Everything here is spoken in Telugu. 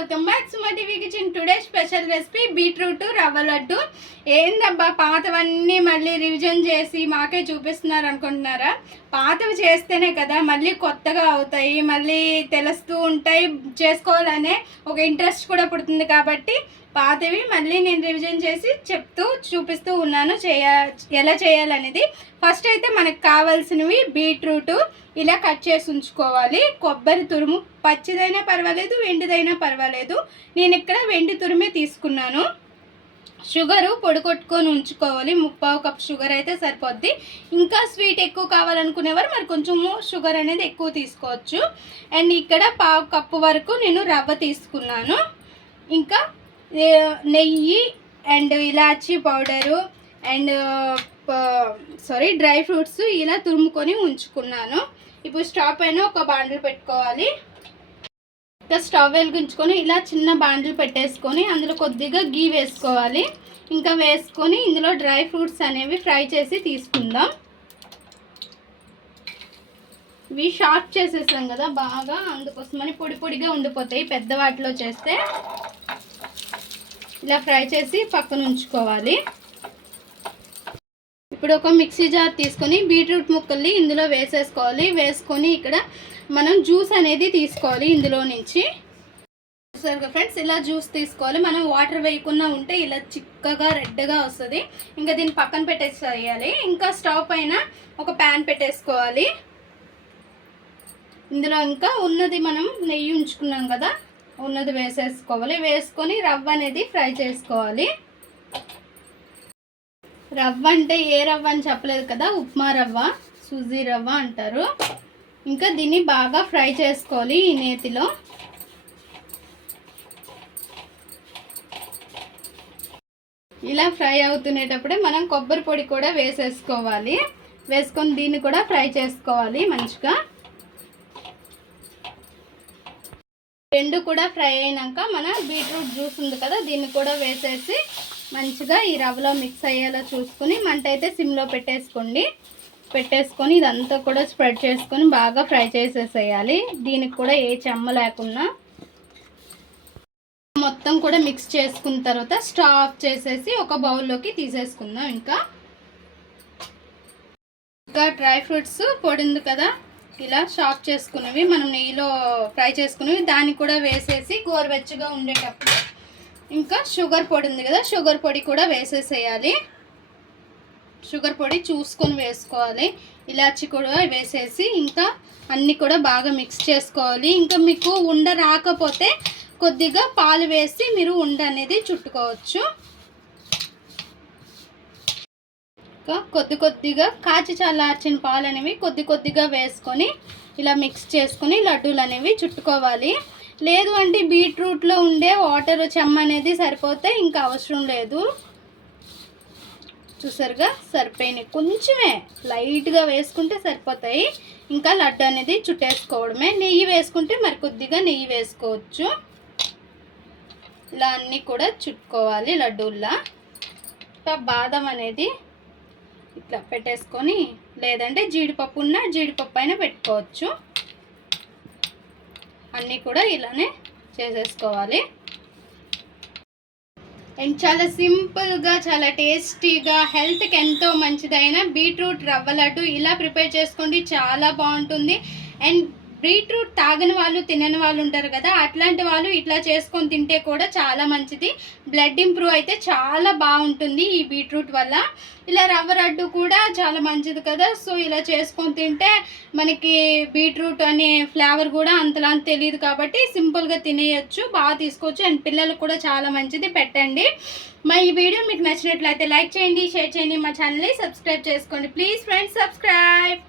Welcome back to my TV kitchen. Today special recipe beetroot రవ్వ లడ్డు. ఏందబ్బా పాతవన్నీ మళ్ళీ రివిజన్ చేసి మాకే చూపిస్తున్నారు అనుకుంటున్నారా? పాతవి చేస్తేనే కదా మళ్ళీ కొత్తగా అవుతాయి, మళ్ళీ తెలుస్తూ ఉంటాయి, చేసుకోవాలనే ఒక ఇంట్రెస్ట్ కూడా పుడుతుంది. కాబట్టి పాతవి మళ్ళీ నేను రివిజన్ చేసి చెప్తూ చూపిస్తూ ఉన్నాను ఎలా చేయాలనేది. ఫస్ట్ అయితే మనకు కావాల్సినవి బీట్రూట్ ఇలా కట్ చేసి ఉంచుకోవాలి. కొబ్బరి తురుము పచ్చిదైనా పర్వాలేదు, వెండిదైనా పర్వాలేదు. నేను ఇక్కడ వెండి తురుమే తీసుకున్నాను. షుగరు పొడి కొట్టుకొని ఉంచుకోవాలి. 3/4 కప్ షుగర్ అయితే సరిపోద్ది. ఇంకా స్వీట్ ఎక్కువ కావాలనుకునేవారు మరి కొంచెము షుగర్ అనేది ఎక్కువ తీసుకోవచ్చు. అండ్ ఇక్కడ 1/2 కప్పు వరకు నేను రవ్వ తీసుకున్నాను. ఇంకా నెయ్యి and elaichi powder and dry fruits ఇలా తురుముకొని ఉంచుకున్నాను. ఇప్పుడు స్టవ్ పైన ఒక బాండిల్ పెట్టుకోవాలి. ఇంకా స్టవ్ వెలిగించుకొని ఇలా చిన్న బాండిల్ పెట్టేసుకొని అందులో కొద్దిగా గీ వేసుకోవాలి. ఇంకా వేసుకొని ఇందులో డ్రై ఫ్రూట్స్ అనేవి ఫ్రై చేసి తీసుకుందాం. ఇవి షార్ప్ చేసేసాం కదా బాగా, అందుకోసమని పొడి పొడిగా ఉండిపోతాయి. పెద్ద వాటిలో చేస్తే ఇలా ఫ్రై చేసి పక్కన ఉంచుకోవాలి. ఇప్పుడు ఒక మిక్సీ జార్ తీసుకొని బీట్రూట్ ముక్కల్ని ఇందులో వేసేసుకోవాలి. వేసుకొని ఇక్కడ మనం జ్యూస్ అనేది తీసుకోవాలి. ఇందులో నుంచి సరిగా ఫ్రెండ్స్ ఇలా జ్యూస్ తీసుకోవాలి. మనం వాటర్ వేయకుండా ఉంటే ఇలా చిక్కగా రెడ్గా వస్తుంది. ఇంకా దీన్ని పక్కన పెట్టేసేయాలి. ఇంకా స్టవ్ పైన ఒక ప్యాన్ పెట్టేసుకోవాలి. ఇందులో ఇంకా ఉన్నది మనం నెయ్యి ఉంచుకున్నాం కదా, ఉన్నది వేసేసుకోవాలి. వేసుకొని రవ్వ అనేది ఫ్రై చేసుకోవాలి. రవ్వ అంటే ఏ రవ్వ అని చెప్పలేదు కదా, ఉప్మా రవ్వ, సూజీ రవ్వ అంటారు. ఇంకా దీన్ని బాగా ఫ్రై చేసుకోవాలి ఈ నేతిలో. ఇలా ఫ్రై అవుతునేటప్పుడే మనం కొబ్బరి పొడి కూడా వేసేసుకోవాలి. వేసుకొని దీన్ని కూడా ఫ్రై చేసుకోవాలి మంచిగా. రెండు కూడా ఫ్రై అయినాక మన బీట్రూట్ జ్యూస్ ఉంది కదా, దీన్ని కూడా వేసేసి మంచిగా ఈ రవ్వలో మిక్స్ అయ్యేలా చూసుకొని మంట అయితే సిమ్లో పెట్టేసుకొని ఇదంతా కూడా స్ప్రెడ్ చేసుకొని బాగా ఫ్రై చేసేసేయాలి. దీనికి కూడా ఏ చెమ్మ లేకుండా మొత్తం కూడా మిక్స్ చేసుకున్న తర్వాత స్టవ్ ఆఫ్ చేసేసి ఒక బౌల్లోకి తీసేసుకుందాం. ఇంకా డ్రై ఫ్రూట్స్ పొడి ఉంది కదా, ఇలా చాప్ చేసుకున్నవి మనం నెయ్యిలో ఫ్రై చేసుకున్నవి దాన్ని కూడా వేసేసి గోరువెచ్చగా ఉండేటప్పుడు ఇంకా షుగర్ పొడి ఉంది కదా, షుగర్ పొడి కూడా వేసేసేయాలి. షుగర్ పొడి చూసుకొని వేసుకోవాలి. ఇలాచి కూడా వేసేసి ఇంకా అన్నీ కూడా బాగా మిక్స్ చేసుకోవాలి. ఇంకా మీకు ఉండ రాకపోతే కొద్దిగా పాలు వేసి మీరు ఉండ అనేది చుట్టుకోవచ్చు. ఇంకా కొద్దిగా కాచి చల్లార్చిన పాలు అనేవి కొద్దిగా వేసుకొని ఇలా మిక్స్ చేసుకొని లడ్డూలు అనేవి చుట్టుకోవాలి. లేదు అంటే బీట్రూట్లో ఉండే వాటర్ చెమ్మ అనేది సరిపోతే ఇంకా అవసరం లేదు. చూసారుగా సరిపోయినాయి, కొంచెమే లైట్గా వేసుకుంటే సరిపోతాయి. ఇంకా లడ్డు అనేది చుట్టేసుకోవడమే. నెయ్యి వేసుకుంటే మరి కొద్దిగా నెయ్యి వేసుకోవచ్చు. ఇలా అన్నీ కూడా చుట్టుకోవాలి లడ్డూల్లా. ఇంకా బాదం అనేది ఇట్లా పెట్టేసుకొని, లేదంటే జీడిపప్పు ఉన్న జీడిపప్పు అయినా పెట్టుకోవచ్చు. అన్నీ కూడా ఇలానే చేసేసుకోవాలి. అండ్ చాలా సింపుల్గా, చాలా టేస్టీగా, హెల్త్కి ఎంతో మంచిదైన బీట్రూట్ రవ్వ లడ్డు ఇలా ప్రిపేర్ చేసుకోండి. చాలా బాగుంటుంది. అండ్ బీట్రూట్ తాగని వాళ్ళు, తినని వాళ్ళు ఉంటారు కదా, అట్లాంటి వాళ్ళు ఇట్లా చేసుకొని తింటే కూడా చాలా మంచిది. బ్లడ్ ఇంప్రూవ్ అయితే చాలా బాగుంటుంది ఈ బీట్రూట్ వల్ల. ఇలా రవ్వ లడ్డు కూడా చాలా మంచిది కదా, సో ఇలా చేసుకొని తింటే మనకి బీట్రూట్ అనే ఫ్లేవర్ కూడా అంతలా తెలియదు కాబట్టి సింపుల్గా తినేయచ్చు, బాగా తీసుకోవచ్చు. అండ్ పిల్లలకు కూడా చాలా మంచిది, పెట్టండి. మా ఈ వీడియో మీకు నచ్చినట్లయితే లైక్ చేయండి, షేర్ చేయండి, మా ఛానల్ని సబ్స్క్రైబ్ చేసుకోండి. Please friends subscribe.